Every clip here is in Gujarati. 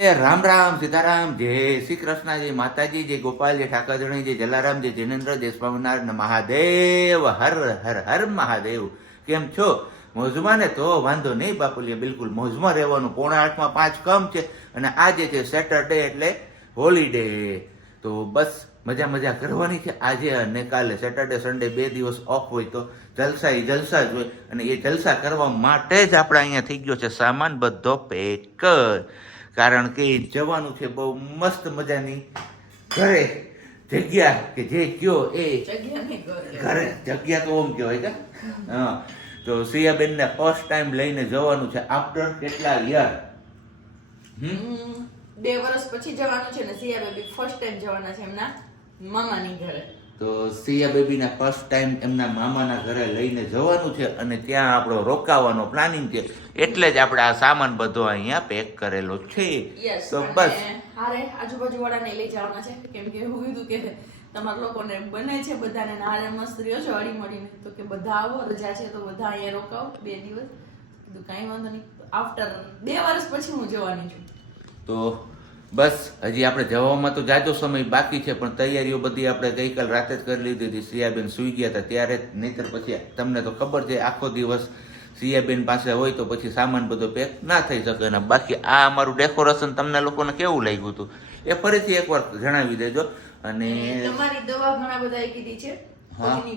રામ રામ, સીતારામ, જય શ્રી કૃષ્ણ, જય માતાજી, જય ગોપાલ, જય ઠાકરજણી, જય જલારામ, જય જિનેન્દ્ર, જય સ્વામિનારાયણ મહાદેવ, હર હર હર મહાદેવ. કેમ છો? મોજમાં ને તો વાંધો નહીં બાપુલીએ બિલકુલ મોજમાં રહેવાનું. પોણા આઠમાં પાંચ કમ છે અને આજે છે સેટરડે એટલે હોલીડે તો બસ મજા મજા કરવાની છે. આજે અને કાલે સેટરડે સન્ડે બે દિવસ ઓફ હોય તો જલસા એ જલસા જ હોય અને એ જલસા કરવા માટે જ આપણે અહીંયા થઈ ગયો છે સામાન બધો પેક કારણ કે જવાનું છે બહુ મસ્ત મજાની ઘરે. જગ્યા કે જે કયો એ ઘરે. જગ્યા તો ઓમ કહેવાય કે હા. તો સિયાબેન ને ફર્સ્ટ ટાઈમ લઈને જવાનું છે આફ્ટર કેટલા યર? બે વર્ષ પછી જવાનું છે ને સિયા બેબી ફર્સ્ટ ટાઈમ જવાના છે એમના મામાની ઘરે. તો સિયા બેબીના ફર્સ્ટ ટાઈમ એમના મામાના ઘરે લઈને જવાનું છે અને ત્યાં આપણો રોકાવાનો પ્લાનિંગ છે. એટલે જ આપણે આ સામાન બધો અહીંયા પેક કરેલો છે. તો બસ. હારે આજુબાજુ વાળાને લઈ જવાના છે. કેમ કે હું કીધું કે તમારા લોકોને બને છે બધાને નારે મસ્ત રહ્યો છે અડી મળીને. તો કે બધા આવો રજા છે તો બધા અહીંયા રોકાવો બે દિવસ. કીધું કાંઈ વાંધો નહીં. આફ્ટર બે વર્ષ પછી હું જવાની છું. તો બસ હજી આપણે જવામાં તો જાજો સમય બાકી છે પણ તૈયારીઓ બધી આપણે ગઈકાલ રાતે જ કરી લીધી હતી. સિયાબેન સૂઈ ગયા હતા ત્યારે જ નહીતર પછી તમને તો ખબર છે આખો દિવસ સિયાબેન પાસે હોય તો પછી સામાન બધો પેક ના થઈ શકે અને બાકી આ અમારું ડેકોરેશન તમને લોકોને કેવું લાગ્યું હતું? એ ફરીથી એકવાર જણાવી દેજો. અને તમારી દવા ઘણા બધા કીધી છે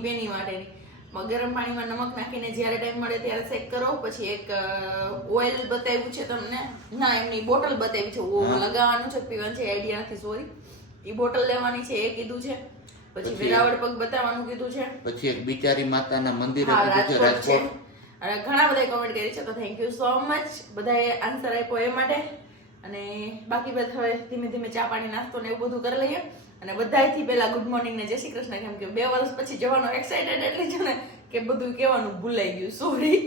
પેની માટેની. ગરમ પાણીમાં નમક નાખીને જ્યારે ટાઈમ મળે ત્યારે શેક કરો. પછી એક ઓઇલ બતાવ્યું છે તમને. ના એમની બોટલ બતાવી છે. લગાવવાનું છે પીવાનું છે આઈડિયા નથી સોરી એ બોટલ લેવાની છે એ કીધું છે. પછી વેરાવળ પગ બતાવવાનું કીધું છે. પછી એક બિચારી માતાના મંદિરે કીધું છે રાજકોટ અને ઘણા બધા કોમેન્ટ કરી છે તો થેન્ક યુ સો મચ બધાએ આન્સર આપ્યો એ માટે. અને બાકી બધા હવે ધીમે ધીમે ચા પાણી નાસ્તો ને એવું બધું કરી લઈએ. અને બધાયથી પહેલા ગુડ મોર્નિંગ ને જય શ્રી કૃષ્ણ કેમ કે બે વર્ષ પછી જવાનો એક્સાઇટેડ એટલે છે ને કે બધું કહેવાનું ભૂલાઈ ગયું સોરી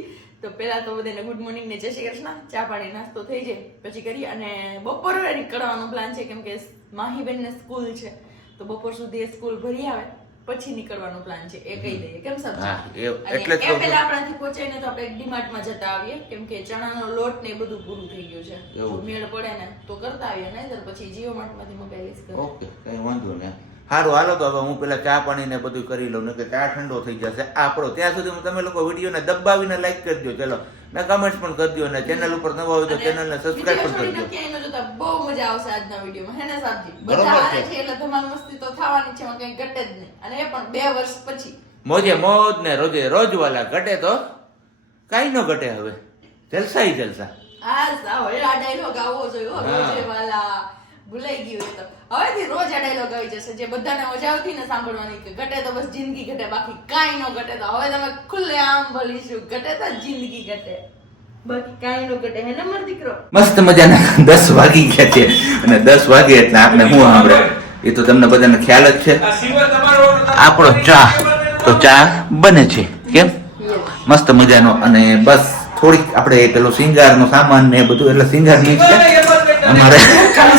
તો પહેલા તો બધાને ગુડ મોર્નિંગ ને જય શ્રી કૃષ્ણ, ચા પાણી, નાસ્તો થઈ જાય, પછી કરીએ. અને બપોર નીકળવાનો પ્લાન છે કેમ કે માહીબેન ને સ્કૂલ છે. તો બપોર સુધી એ સ્કૂલ ભરી આવે. પછી નીકળવાનો પ્લાન છે એ કહી દઈએ. કેમ સમજ હા, એ- અને એટલે તો એ. પહેલા આપણાથી પહોંચાઈને તો આપણે ડીમાર્ટમાં જતા આવીએ. કેમ કે ચણાનો લોટ ને એ બધું પૂરું થઈ ગયું છે. જો મેળ પડે ને તો કરતા આવીએ નહીં પછી જીઓ માર્ટમાંથી મગાવી લઈશ ઓકે કઈ વાંધો નહીં. સારું હાલો તો હવે હું પેલા ચા પાણી ને બધું કરી લઉં ને કે ચા ઠંડો થઈ જશે. આપણો ત્યાં સુધી તમે લોકો વિડીયોને દબાવીને લાઈક કરી દો ચલો. ને કમેન્ટ પણ કરી દો ને ચેનલ ઉપર નવા હોય તો ચેનલ ને સબસ્ક્રાઇબ પણ કરી દો ક્યાંય ન જોતા બહુ મજા આવશે આજના વિડીયોમાં હે ને સાહેબજી બધા છે. એટલે ધમાલ મસ્તી તો થવાની છે કઈ ઘટે જ નહીં. અને એ પણ બે વર્ષ પછી. મોજે મોજ ને રોજે રોજ વાલા ઘટે તો કાઈ ન ઘટે હવે. જલસા જલસા. આ સાવ એ આ ડાયલોગ આવો જોયો રોજે વાલા ભૂલાઈ ગયું એ તો. હવેથી રોજ આ ડાયલોગ આવી જશે. જે બધાને મજા આવતી ને સાંભળવાની કે ઘટે તો બસ જિંદગી ઘટે બાકી કાંઈ ન ઘટે તો. હવે તમે ખુલ્લે આમ બોલીશું ઘટે તો જિંદગી ઘટે. બાકી કાંઈ ન ઘટે. હે ને મારો દીકરો? મસ્ત મજાના દસ વાગી ગયા છે. અને દસ વાગે એટલે આપણે હું સાંભળે? એ તો તમને બધાને ખ્યાલ જ છે. આપણો ચા તો ચા બને છે. કેમ? મસ્ત મજાનો. અને બસ થોડીક આપણે પેલો સિંગારનો સામાન ને એ બધું એટલે શિંગાર નહીં છે અમારે ખાલી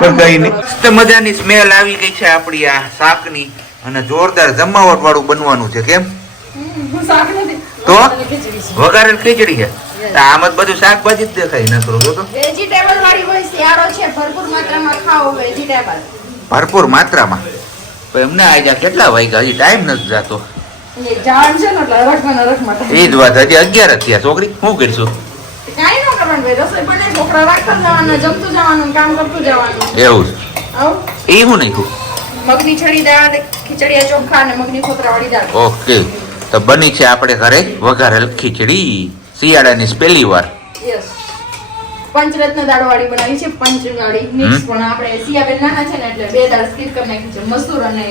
પણ કઈ નહીં મજાની સ્મેલ આવી ગઈ છે આપણી આ શાકની અને જોરદાર જમાવટ વાળું બનવાનું છે કેમ? હું શાક નથી તો વઘારેલ ખીચડી છે. તો આમ જ બધું શાકભાજી જ દેખાય ન કરું તો. વેજીટેબલ વાળી હોય શિયાળો છે ભરપૂર માત્રામાં ખાઓ વેજીટેબલ ભરપૂર માત્રામાં? એમને આજે કેટલા વાગ્યા? હજી ટાઈમ નથી જતો. જાણ છે ને એટલે રખમાં રખમાં એ જ વાત હજી અગિયાર જ થયા છોકરી? શું કરીશું? કાંઈ ન કરવાનું ભાઈ રસોઈ બને છોકરા રાખતા જવાના જમતું જવાનું કામ કરતું જવાનું. એવું એ શું નાખ્યું? મગની છડી દાળ ખીચડીયા ચોખા અને મગની દાળ. ઓકે. તો બની છે આપણે ઘરે વઘારેલ ખીચડી. શિયાળાની પહેલી વાર. યસ પંચરત્ન દાળ વાળી બનાવી છે પંચવાળી મિક્સ. પણ આપણે સિયાબેન નાના છે ને એટલે બે દાળ સ્કીપ કરી નાખી છે મસૂર અને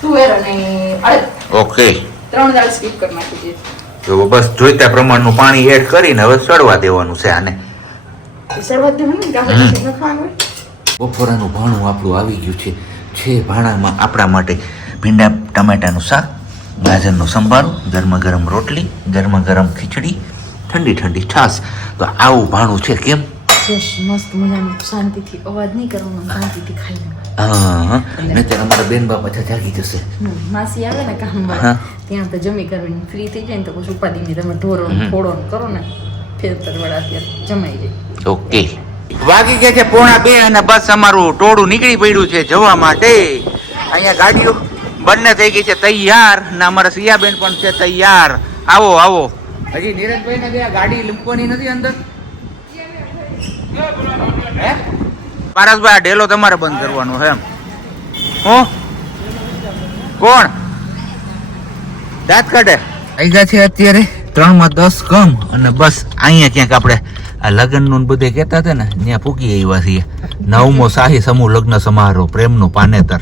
તુવેર અને અડદ. ઓકે. ત્રણ દાળ સ્કીપ કરી નાખી છે તો બસ જોઈતા પ્રમાણનું પાણી એડ કરીને હવે સડવા દેવાનું છે આને. સડવા દેવાનું ને કાં હમ. પછી બપોરાનું ભાણું આપણું આવી ગયું છે. છે ભાણામાં આપણા માટે ભીંડા ટમેટાનું શાક ગાજરનો સંભારો ગરમા ગરમ રોટલી ગરમા ગરમ ખીચડી ઠંડી ઠંડી છાશ. તો આવું ભાણું છે કેમ? ફ્રેશ મસ્ત મજાનું શાંતિથી અવાજ નહીં કરવાનો શાંતિથી ખાઈ લેવાનું. નહીંતર અમારા બેન બાપા પાછા જાગી જશે. માસી આવે ને કામમાં ત્યાં તો જમી કરવાની ફ્રી થઈ જાય ને તો પછી ઉપાધિ તમે ઢોરો. ફોડો કરો ને ફેરતર વડા ત્યારે જમાઈ જાય. ઓકે. વાગી ગયા છે પોણા બે અને બસ અમારું ટોળું નીકળી પડ્યું છે જવા માટે. અહીંયા ગાડીઓ બંને થઈ ગઈ છે તૈયાર ને અમારા સિયાબેન પણ છે તૈયાર. આવો આવો. હજી નીરજભાઈ ને ગયા ગાડી લીંપવાની નથી અંદર? પારસભાઈ આ ડેલો તમારે બંધ કરવાનો છે એમ. હું? કોણ? દાંત કાઢે. ગયા છે અત્યારે ત્રણમાં દસ કમ અને બસ અહીંયા ક્યાંક આપણે આ લગ્નનું બધે કહેતા હતા ને, ત્યાં પૂકી આવ્યા છીએ. નવમો શાહી સમૂહ લગ્ન સમારોહ, પ્રેમનું પાનેતર.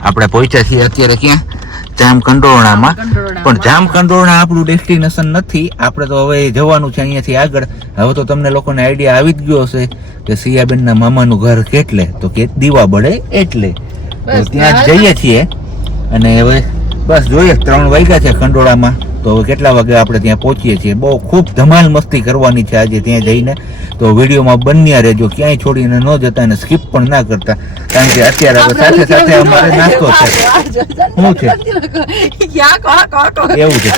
આપણે પહોંચ્યા છીએ અત્યારે ક્યાં? જામ કંડોરણામાં પણ જામ કંડોરણા આપણું ડેસ્ટિનેશન નથી. આપણે તો હવે જવાનું છે અહીંયાથી આગળ. હવે તો તમને લોકોને આઈડિયા આવી જ ગયો હશે કે સિયાબેનના મામાનું ઘર કેટલે? તો કે દીવા બળે એટલે. ત્યાં જઈએ છીએ. અને હવે બસ જોઈએ ત્રણ વાગ્યા છે ખંડોળામાં. તો કેટલા વાગે આપણે ત્યાં પહોંચીએ છીએ? બહુ ખૂબ ધમાલ મસ્તી કરવાની છે આજે ત્યાં જઈને. તો વિડીયોમાં બન્યા રહેજો ક્યાંય છોડીને ન જતા અને સ્કીપ પણ ના કરતા. કારણ કે અત્યારે હવે સાથે સાથે અમારે નાસ્તો છે. શું છે? એવું છે.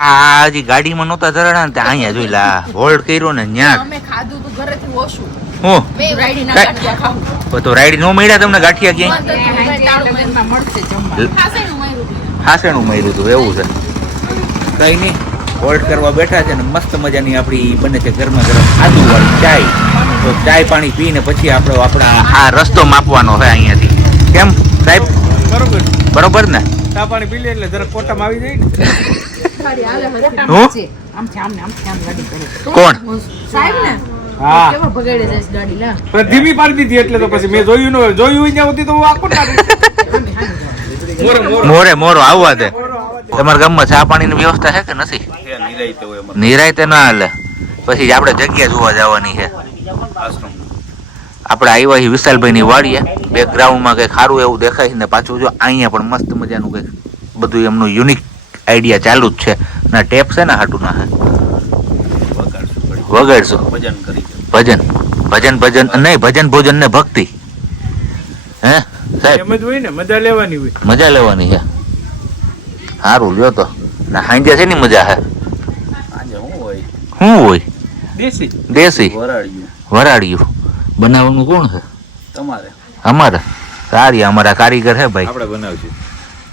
આ હજી ગાડીમાં નહોતા ધરાણા ને ત્યાં અહીંયા જોઈ લા હોલ્ડ કર્યો ને ન્યા અમે ખાધું તું ઘરેથી ઓછું. હું. તો રાઈડ નો મળ્યા તમને ગાંઠિયા ક્યાંય? હાસણું માર્યું હતું એવું છે. કંઈ નહીં હોલ્ડ કરવા બેઠા છે ને મસ્ત મજાની આપણી બને છે ગરમા ગરમ આદુ વાળી ચાય. તો ચાય પાણી પીને પછી આપણો આપણા આ રસ્તો માપવાનો છે અહીંયાથી. કેમ સાહેબ? બરોબર. બરોબર ને? ચા પાણી પી લે એટલે જરા કોટામાં આવી જાય ને. કોણ? સાહેબ ને? ધીમી પાડી દીધી એટલે તો પછી મેં જોયું ન હોય. જોયું હોય ત્યાં સુધી તો હું આખો મોરે મોરે. આવવા દે. તમારા ગામમાં ચા પાણીની વ્યવસ્થા છે કે નથી? નિરાયતે ના હાલે. પછી આપણે જગ્યા જોવા જવાની છે. આપણે આવ્યા છીએ વિશાલભાઈ ની વાડીએ બેકગ્રાઉન્ડમાં કઈ સારું એવું દેખાય ને પાછું જો અહીંયા પણ મસ્ત મજાનું કંઈક બધું એમનું યુનિક આઈડિયા ચાલુ જ છે. ના ટેપ છે ને હાટું ના વગાડશું ભજન. ભજન ભજન નહીં ભજન ભોજન ને ભક્તિ. સાહેબ. એમ જ હોય ને મજા લેવાની હોય. મજા લેવાની છે. સારું લ્યો તો. ના સાંજે છે ની મજા હે. શું હોય? દેશી. દેશી? વરાળિયું. બનાવવાનું કોણ છે? અમારે. સારી અમારા કારીગર હે ભાઈ. આપણે બનાવશું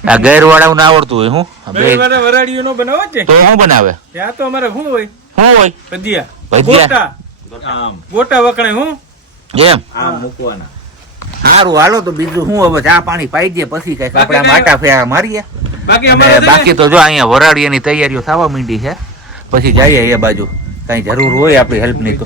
આ ગેરવાળાનું ના આવડતું હોય હું? બે નો બનાવે છે તો શું બનાવે? ત્યાં તો અમારે શું હોય? શું હોય? ભજીયા. ભજીયા? ગોટા. ગોટા વખણે હું? એમ? સારું હાલો તો બીજું શું હવે ચા પાણી પાઈ દે પછી કંઈક બાકી માટા ફેરા મારીએ. બાકી છે તો જો અહીંયા વરાળીયાની તૈયારીઓ થવા માંડી છે. પછી જઈએ એ બાજુ. કઈ જરૂર હોય આપણી હેલ્પની તો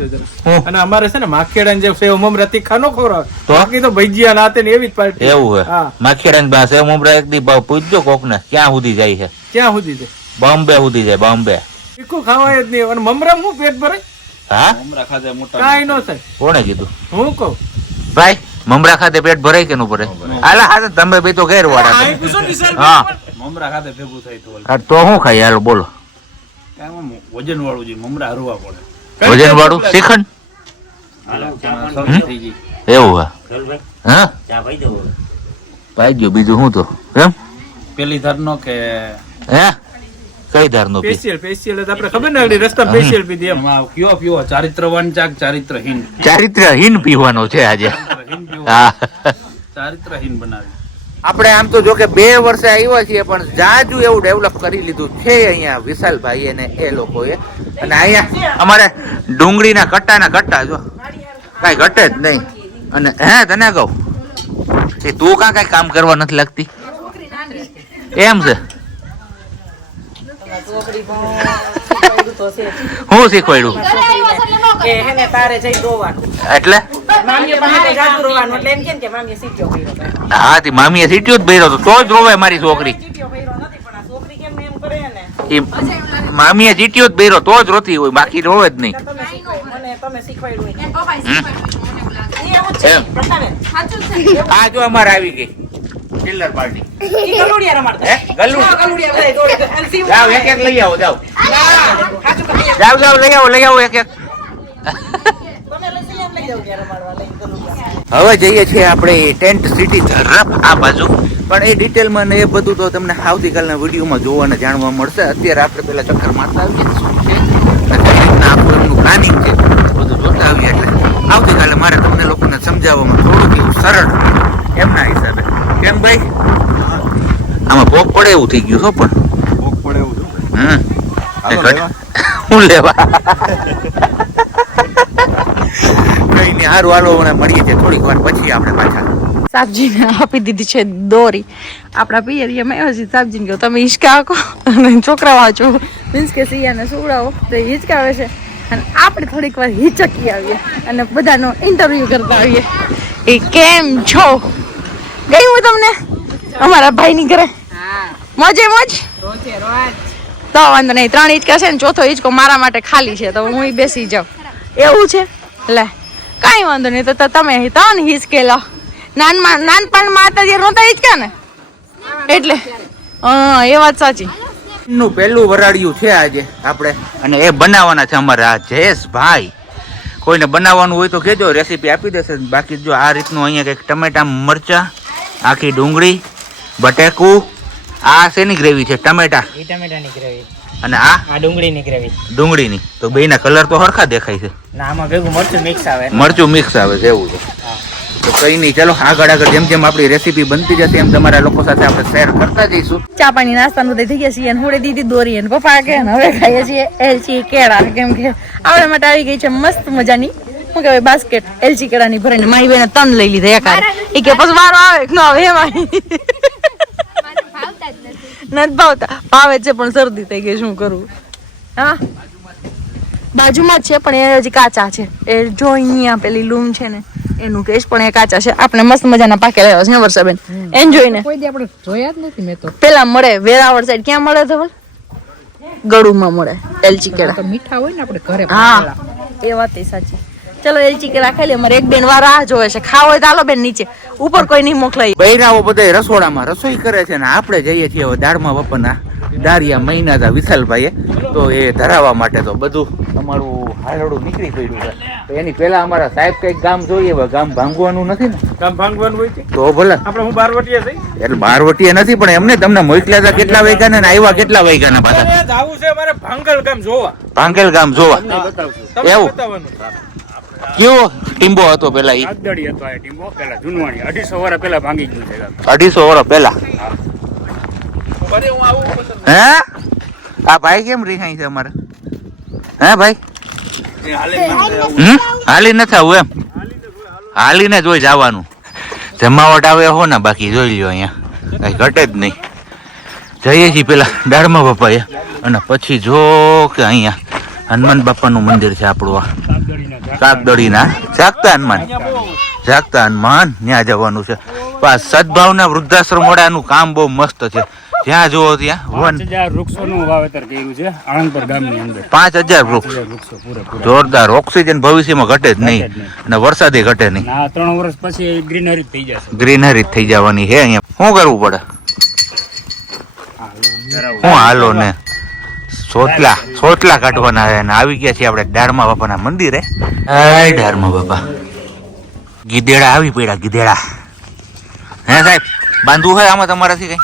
અને અમારે છે ને માખેડા જે સેવ મમરા ખાનો ખોરાક તો? બાકી તો ભજીયા નાતે ને એવી જ પાર્ટી. એવું હે. માખેડા બા મમરા એક દી ભાવ પૂછજો કોક ને ક્યાં સુધી જાય છે? ક્યાં સુધી જાય? બોમ્બે સુધી જાય બોમ્બે. તીખું ખાવાય જ નહીં. અને મમરા હું પેટ ભરે? હા? કાઈ ન થાય. કોણે કીધું? હું કહું? ભાઈ? મમરા ખાતે પેટ ભરાય કે નું ભરે આલા હા તમે બે તો ઘેર વાળા હા. મમરા ખાતે ભેગું થાય તો તો હું ખાઈ? હાલો બોલો. વજન વાળું જે મમરા હરવા પડે. વજન વાળું શ્રીખંડ સબ્જી થઈ ગઈ. એવું હા. ભાઈ? ગયો બીજું શું તો? એમ? પેલી ધાર નો કે હે? કઈ ધાર નો પી સ્પેશિયલ સ્પેશિયલ આપણે ખબર ને રસ્તા સ્પેશિયલ પીધી એમ. એમાં કયો પીવો? ચારિત્રવાન ચાક ચારિત્રહીન. ચારિત્રહીન પીવાનો છે આજે. ચારિત્રહીન હા. બનાવી. આપણે આમ તો જો કે બે વર્ષે આવ્યા છીએ પણ જાજુ એવું ડેવલપ કરી લીધું છે અહીંયા વિશાલભાઈ અને એ લોકોએ. અને અહીંયા અમારે ડુંગળીના કટ્ટાના કટ્ટા જો. કાંઈ ઘટે જ નહીં. અને હે તને કહું એ તું કાં કાંઈ કામ કરવા નથી લાગતી? એમ છે. હું શીખવાડ્યું? કે હેને તારે જઈ દોવાનું એટલે? મામીએ પાસે જાદુ રોવાનું એટલે એમ કેમ કે મામીએ સીટ્યો હા તે મામીએ સીટ્યો જ ભર્યો હતો તો જ રોવે મારી છોકરી. સીટ્યો કર્યો નથી પણ આ છોકરી કેમ એમ કરે ને? એ મામીએ ચીટીઓ જ ભર્યો તો જ રોતી હોય બાકી રોવે જ નહીં. આ જો અમારે આવી ગઈ. પાર્ટી જાવ એક એક લઈ આવો જાવ જાવ જાવ લઈ આવો લઈ આવો એક એક હવે જઈએ છીએ આપણે ટેન્ટ સિટી તરફ આ બાજુ. પણ એ ડિટેલમાં ને એ બધું તો તમને આવતીકાલના વિડીયોમાં જોવા અને જાણવા મળશે. અત્યારે આપણે પેલા ચક્કર મારતા આવીએ શું છે? આપણું એમનું પ્લાનિંગ છે. બધું જોતા આવીએ એટલે આવતીકાલે મારે તમને લોકોને સમજાવવામાં થોડુંક એવું સરળ એમના હિસાબે. કેમ ભાઈ? આમાં ભોગ પડે એવું થઈ ગયું છો પણ. હમ. તે ઘટ- હું લેવા? નહીં હારું હાલો, હમણાં મળીએ છીએ થોડીક વાર પછી આપણે પાછા. સાબજીને આપી દીધી છે દોરી. આપણા પિયરીએ મેં હજી સાબજીને કહ્યું તમે હિંચકા આપો અને છોકરા વાંચો. મીન્સ કે સિયાને સુવડાવો, તો એ હિંચકાવે છે. અને આપણે થોડીક વાર હિચકી આવીએ અને બધાનો ઇન્ટરવ્યૂ કરતા આવીએ. એ કેમ છો? ગઈ હું તમને? અમારા ભાઈની ઘરે? મોજે મોજ? તો વાંધો નહીં, ત્રણ હિંચકા છે ને, ચોથો હિંચકો મારા માટે ખાલી છે, તો હું બેસી જાઉં. એવું છે? લે. કાંઈ વાંધો નહીં તો તમે ત્રણ હિંચકેલા નાનમાં નાનપણમાં હતા જે નહોતા હિંચકા ને? એટલે. હા એ વાત સાચી. નું પહેલું વરાળિયું છે આજે આપણે. અને એ બનાવવાના છે અમારા આ જયેશભાઈ. કોઈને બનાવવાનું હોય તો કહેજો રેસીપી આપી દેશે. બાકી જો આ રીતનું અહીંયા કંઈક ટમેટા મરચા આખી ડુંગળી બટેકું આ શેની ગ્રેવી છે? ટમેટા. ઈ ટમેટાની ગ્રેવી અને આ? આ ડુંગળીની ગ્રેવી ડુંગળીની. તો બેના કલર તો હરખા દેખાય છે. ના આમાં ભેગું મરચું મિક્સ આવે. મરચું મિક્સ આવે છે એવું છે. તો કઈ નહીં ચલો આગળ આગળ જેમ જેમ આપણી રેસીપી બનતી જશે એમ તમારા લોકો સાથે આપણે શેર કરતા જઈશું. ચા પાણી નાસ્તાનું બધું થઈ ગયા છીએ અને હોડે દીધી દોરી અને પપ્પા કે ને હવે ખાઈએ છીએ એલચી કેળા કેમ કે આપણા માટે આવી ગઈ છે મસ્ત મજાની. શું કહેવાય બાસ્કેટ એલચી કેળાની ભરીને મારી બેને તન લઈ લીધા એકાર એ કે પછી વારો આવે કે ન આવે એમાં. નથી ભાવતા. ભાવે છે પણ શરદી થઈ ગઈ શું કરવું હા? બાજુમાં જ છે પણ એ હજી કાચા છે. એ જો અહીંયા પેલી લૂમ છે ને એનું કેસ પણ એ કાચા છે. આપણે મસ્ત મજાના પાકે લેવા છે વર્ષાબેન એમ જોઈને કોઈ દી આપણે જોયા જ નથી મેં તો. પેલા મળે વેરાવળ સાઈડ ક્યાં મળે ધવલ ગળુમાં મળે એલચી કેળા. મીઠા હોય ને આપણે ઘરે હા. એ વાત એ સાચી. ચલો એલચી કે ખાઈ લે અમારે એક બેન વાર રાહ જોવે છે. ખાવ હોય તો હાલો બેન નીચે. ઉપર કોઈ નહીં મોકલાય. બૈરાઓ બધા રસોડામાં રસોઈ કરે છે ને આપણે જઈએ છીએ હવે દાળમાં બપોરના. દારિયા મહિના હતા વિશાલભાઈએ. તો એ ધરાવવા માટે તો બધું તમારું હાલડું નીકળી પડ્યું છે. તો એની પહેલા અમારા સાહેબ કંઈક ગામ જોઈએ હવે ગામ ભાંગવાનું નથી ને. ગામ ભાંગવાનું હોય છે? તો ભલે. આપણે હું બારવટીયા થઈ એટલે બારવટીએ નથી પણ એમને તમને મોકલ્યા હતા કેટલા વાગ્યા ને આવ્યા કેટલા વાગ્યા ના પાછા. જાવું છે અમારે ભાંગલ ગામ જોવા. ભાંગેલ ગામ જોવા. એવું? કેવો ટીમ્બો હતો પેલા ઈ? કાગદડી હતો આ ટીમ્બો પેલા જૂનવાણી. અઢીસો વર્ષ પેલા ભાંગી ગયું છે અઢીસો વર્ષ પેલા અરે હું આવું હે? આ ભાઈ કેમ રિહાઈ છે અમારે? હે ભાઈ? હાલી નથી આવું એમ? હાલીને જોઈ જવાનું. જમાવટ આવે હો ને બાકી જોઈ લ્યો અહીંયા. કઈ ઘટે જ નહીં. જઈએ છીએ પેલા દાળમાં બાપાએ અને પછી જો કે અહીંયા હનુમાન બાપાનું મંદિર છે આપણું આ. કાગદડીના. જાગતા હનુમાન. જાગતા હનુમાન ત્યાં જવાનું છે. આ સદભાવના વૃદ્ધાશ્રમ વાળાનું કામ બહુ મસ્ત છે. જ્યાં જુઓ ત્યાં વન પાંચ હજાર વૃક્ષોનું વાવેતર કર્યું છે આણંદપર ગામની અંદર. પાંચ હજાર વૃક્ષ. જોરદાર. ઓક્સિજન ભવિષ્યમાં ઘટે જ નહીં. ઘટે જ નહીં. અને વરસાદે ઘટે નહીં. ત્રણ વર્ષ પછી ગ્રીનરી થઈ જશે. ગ્રીનરી થઈ જવાની છે અહીંયા. શું કરવું પડે? હું હાલો ને? સોટલા સોતલા કાઢવાના છે અને આવી ગયા છીએ આપણે ડાળમા બાપાના મંદિરે. હાય ડાળમા બાપા. ગીધેડા આવી પડ્યા ગીધેડા. હે સાહેબ બાંધવું હોય આમાં તમારાથી કઈ?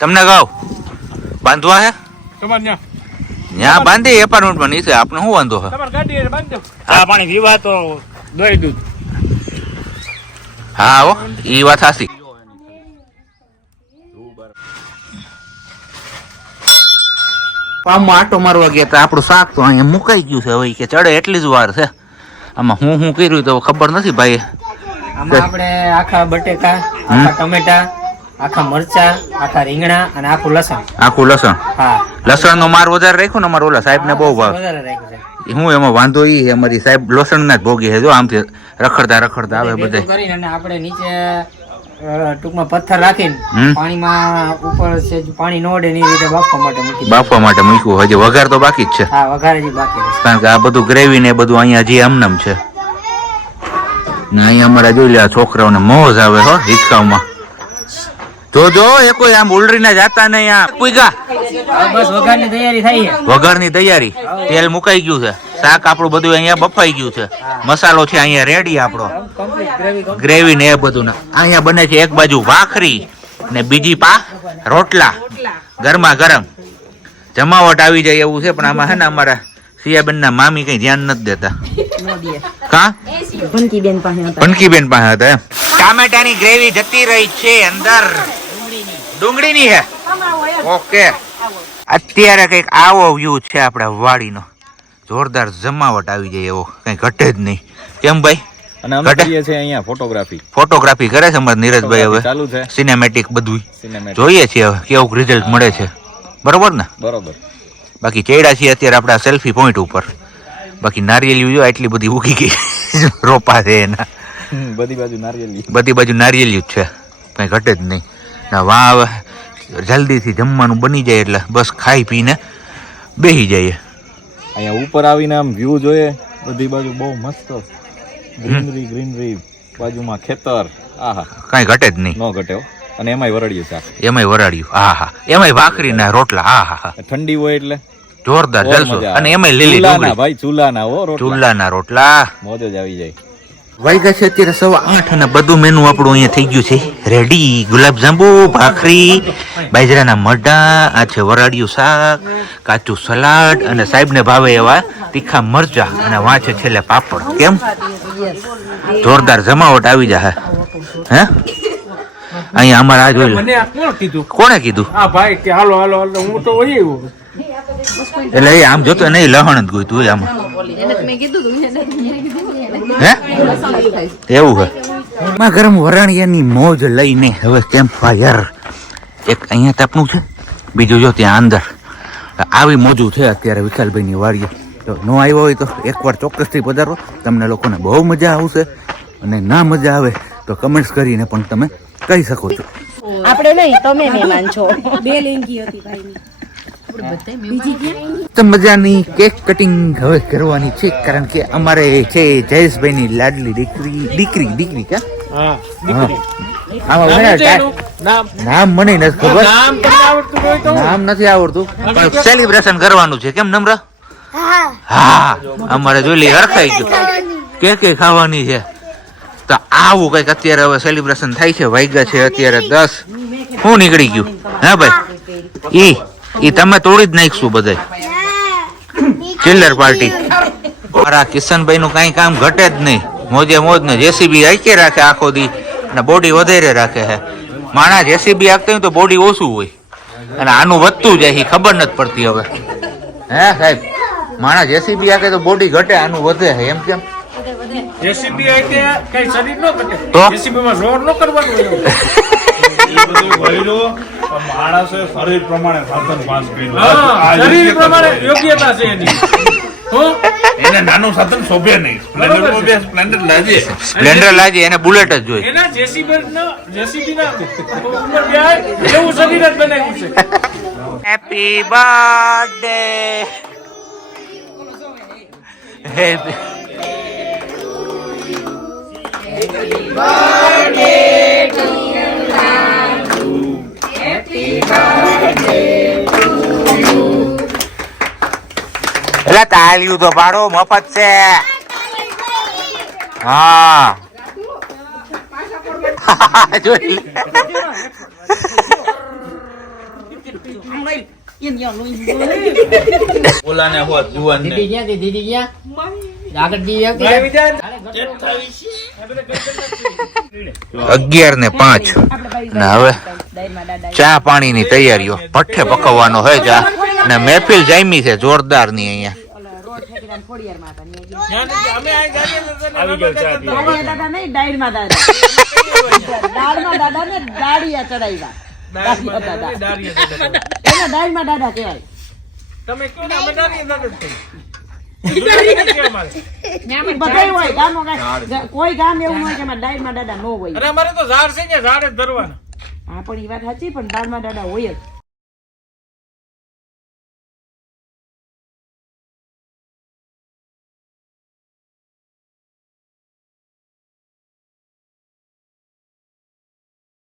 તમને કહો બાંધવા હે? તમારે ત્યાં બાંધી એપાર્ટમેન્ટમાં નીચે આપણે શું વાંધો હે? તમારે ગાડી હારે બાંધજો. ચા પાણી પીવા તો દોઈ દૂધ. હા હો એ વાત સાચી. પામમાં આટો મારવા ગયા તો આપણું શાક તો અહીંયા મુકાઈ ગયું છે હવે કે ચડે એટલી જ વાર છે. આમાં હું હું કર્યું તો ખબર નથી ભાઈ. આમાં આપણે આખા બટેકા આખા ટમેટા આખા મરચા આખા રીંગણા અને આખું લસણ. આખું લસણ? હા. લસણ નો માર વધારે રાખ્યો ને અમારા ઓલા સાહેબ ને બહુ ભાવ. વધારે રાખ્યું છે. હું એમાં વાંધો ઈ અમારી સાહેબ લસણ ના જ ભોગી છે જો આમથી રખડતા રખડતા આવે બધે કરીને આપણે નીચે ટૂંકમાં પથ્થર રાખીને પાણીમાં ઉપર પાણી ન ઉડે ને એ રીતે બાફવા માટે મૂકી બાફવા માટે મૂક્યું હજી વઘાર તો બાકી જ છે. હા વઘાર જ બાકી કારણ કે આ બધું ગ્રેવી ને બધું અહીંયા હજી આમનામ છે. ને અહીંયા અમારા જોઈ લે આ છોકરાઓને મોજ આવે હો હિચકાવમાં. જો જો એ કોઈ આમ ઉલરીને જાતા નહીં આ પૂગા બસ વઘારની તૈયારી થઈ વઘારની તૈયારી. તેલ મુકાઈ ગયું છે. શાક આપણું બધું અહીંયા બફાઈ ગયું છે. મસાલો છે અહીંયા રેડી આપણો. ગ્રેવી ને એ બધું ને અહીંયા બને છે એક બાજુ ભાખરી ને બીજી પા રોટલા. ગરમા ગરમ. જમાવટ આવી જાય એવું છે પણ આમાં હે ને અમારા સિયાબેન ના મામી કઈ ધ્યાન નથી દેતા. કા ભનકીબેન પાસે હતા. પનકીબેન પાસે હતા એમ. ટામેટાની ગ્રેવી જતી રહી છે અંદર. ડુંગળીની હે. ઓકે અત્યારે કંઈક આવો વ્યૂ છે આપણા વાડીનો. જોરદાર જમાવટ આવી જાય એવો કઈ ઘટે જ નહીં. કેમ ભાઈ? અને અમે કરીએ છીએ અહીંયા ફોટોગ્રાફી ફોટોગ્રાફી કરે છે અમારા નીરજભાઈ હવે. ચાલુ છે. સિનેમેટિક બધું જોઈએ છીએ હવે કેવું રિઝલ્ટ મળે છે. બરોબર ને? બરોબર. બાકી ચેડા છીએ અત્યારે આપણા સેલ્ફી પોઈન્ટ ઉપર. બાકી નારિયેલી જો આટલી બધી ઉગી ગઈ. રોપા છે એના. બધી બાજુ નારિયેલી. બધી બાજુ નારિયેલી જ છે. કઈ ઘટે જ નહીં. ના વાહ હવે જલ્દીથી જમવાનું બની જાય એટલે બસ ખાઈ પીને બેસી જઈએ. અહીંયા ઉપર આવીને આમ વ્યૂ જોઈએ બધી બાજુ બહુ મસ્ત. ગ્રીનરી ગ્રીનરી બાજુમાં ખેતર. આહા. કઈ ઘટે જ નહીં. ન ઘટે અને એમાંય વરડ્યું શાક. એમાંય વરાડ્યું હા હા એમાંય ભાખરીના રોટલા. હા હા ઠંડી હોય એટલે. જોરદાર જલસો. અને એમાંય લીલી ડુંગળી. ભાઈ ચૂલાના હો રોટલા. ચૂલાના રોટલા. મોજ જ આવી જાય. વાગ્યા છે અત્યારે સવા આઠ અને બધું મેનુ આપણું અહીંયા થઈ ગયું છે. રેડી ગુલાબજાંબુ ભાખરી બાજરાના મઢા આ છે વરાડિયું શાક કાચું સલાડ અને સાહેબને ભાવે એવા તીખા મરચા અને વાંચે છેલ્લે પાપડ. કેમ? જોરદાર જમાવટ આવી જાય હે? અહીંયા અમારે આ આ કોણ કીધું? કોણે કીધું? હા ભાઈ કે હાલો હાલો હાલો હું તો એટલે આમ જોતો નહીં લહણ જ ગોઈતું હોય આમાં. હે? એવું હે ગરમા ગરમ વરાણિયાની મોજ લઈને હવે કેમ્પ ફાયર એક અહીંયા તાપનું છે બીજું જો ત્યાં અંદર. આવી મોજું છે અત્યારે વિશાલભાઈની વાડીએ. તો ન આવ્યો હોય તો એકવાર ચોક્કસથી પધારો. તમને લોકોને બહુ મજા આવશે અને ના મજા આવે તો કમેન્ટ્સ કરીને પણ તમે કહી શકો છો. આપણે નહીં તમે મહેમાન છો. તો મજાની કેક કટિંગ હવે કરવાની છે કારણ કે અમારે છે જયેશભાઈની લાડલી દીકરી દીકરી દીકરી કા નામ નામ? મને નથી ખબર. નામ તમને આવડતું હોય તો નામ નથી આવડતું પણ સેલિબ્રેશન કરવાનું છે. કેમ નમ્ર? હા. અમારે જોઈ લઈ હરખાઈ ગયું. કે કે ખાવાની છે? તો આવું કંઈક અત્યારે હવે સેલિબ્રેશન થાય છે વાગ્યા છે અત્યારે દસ. હું નીકળી ગયું. હા ભાઈ. ઈ. ઈ તમે તોડી જ નાખશું બધાય ચિલ્લર પાર્ટી મારા કિશનભાઈ નું કઈ કામ ઘટે જ નહીં. મોજે મોજ ને જેસીબી આખી રાખે આખો દી અને બોડી વધારે રાખે છે માણા જેસીબી આપતા હોય તો બોડી ઓછું હોય. અને આનું વધતું જાય એ ખબર નથી પડતી હવે. હે સાહેબ? માણા જેસીબી આખે તો બોડી ઘટે આનું વધે છે એમ કેમ? જેસીબી આઈ કઈ શરીર નો ઘટે. જેસીબી માં જોર નો કરવાનું હોય એ બધું માણસે શરીર પ્રમાણે સાધન પાસ કર્યું. શરીર પ્રમાણે યોગ્યતા છે એની. એને નાનું સાધન શોભે નહીં. સ્પ્લેન્ડર શોભે સ્પ્લેન્ડર લાજે સ્પ્લેન્ડર લાજે એને બુલેટ જ જોઈએ. એના જેસીબી ના જેસીબી ના ઉપર ગયા એવું શરીર જ બનાવ્યું છે. હેપી બર્થડે હેપી એટલે તાળીયું તો પાડો મફત છે. હા. જોઈ ઓલાને હોત, જુવાનને. દીદી દીદી ક્યાં? દીદી આવતી અગિયાર ને પાંચ. ને હવે ચા પાણી ની તૈયારીઓ ભઠ્ઠે પકવવાનો હોય ચા ને મહેફિલ જામી છે જોરદારની અહીંયા. ને. દાદા દાદા. ને દાળિયા ચડાવ્યા. દાદા. કહેવાય. તમે દાદા કોઈ ગામ એવું હોય કે એમાં માં દાદા નો હોય. અમારે તો ઝાડ છે ને ઝાડ જ ધરવાના. હા પણ એ વાત સાચી પણ દાળમાં દાદા હોય જ.